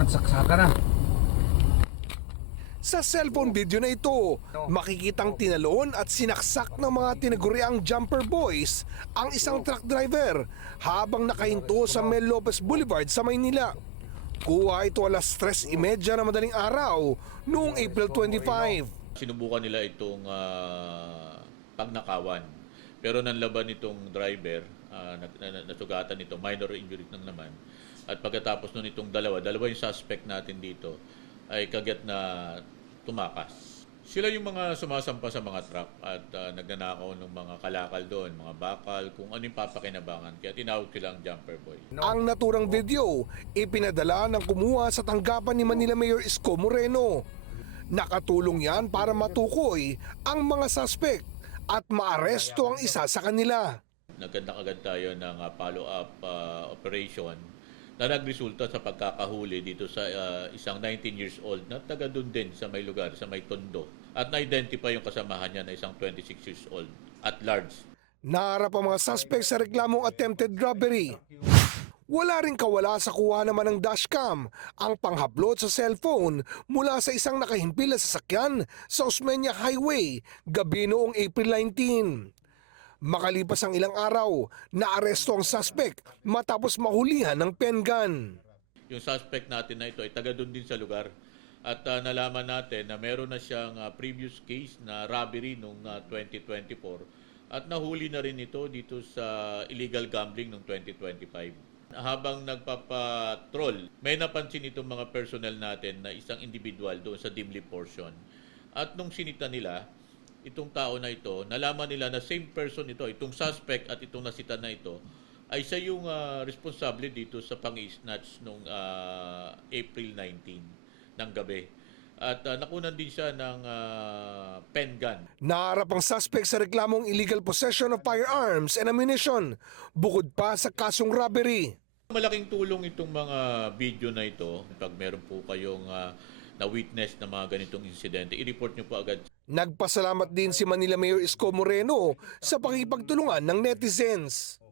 nagsaksakan na. Sa cellphone video na ito, makikitang tinalon at sinaksak ng mga tinaguriang jumper boys ang isang truck driver habang nakahinto sa Mel Lopez Boulevard sa Maynila. Kuha ito alas 3:30 na madaling araw noong April 25. Sinubukan nila itong pagnakawan. Pero nanlaban itong driver, nasugatan ito, minor injury lang naman. At pagkatapos nun itong dalawa yung suspect natin dito ay kagat na tumakas. Sila yung mga sumasampa sa mga truck at nagnanakaw ng mga kalakal doon, mga bakal, kung ano yung papakinabangan. Kaya tinawag silang jumper boy. Ang naturang video, ipinadala ng kumuha sa tanggapan ni Manila Mayor Isko Moreno. Nakatulong yan para matukoy ang mga suspect at maaresto ang isa sa kanila. Nagkagad tayo ng follow-up operation na nagresulta sa pagkakahuli dito sa isang 19 years old na taga doon din sa may lugar, sa may Tondo. At na-identify yung kasamahan niya na isang 26 years old at large. Naharap ang mga suspect sa reklamong attempted robbery. Wala rin kawala sa kuha naman ng dashcam ang panghablot sa cellphone mula sa isang nakahimpil na sasakyan sa Osmeña Highway gabi noong April 19. Makalipas ang ilang araw, naaresto ang suspect matapos mahulihan ng pen gun. Yung suspect natin na ito ay taga doon din sa lugar. At nalaman natin na meron na siyang previous case na robbery noong 2024 at nahuli na rin ito dito sa illegal gambling noong 2025. Habang nagpapatrol, may napansin itong mga personnel natin na isang individual doon sa Dimly portion. At nung sinita nila, itong tao na ito, nalaman nila na same person ito, itong suspect at itong nasita na ito, ay siya yung responsable dito sa pang-snatch noong April 19 ng gabi. At nakunan din siya ng pen gun. Naharap ang suspect sa reklamong illegal possession of firearms and ammunition, bukod pa sa kasong robbery. Malaking tulong itong mga video na ito. Pag meron po kayong na-witness na mga ganitong insidente, i-report nyo po agad. Nagpasalamat din si Manila Mayor Isko Moreno sa pakipagtulungan ng netizens.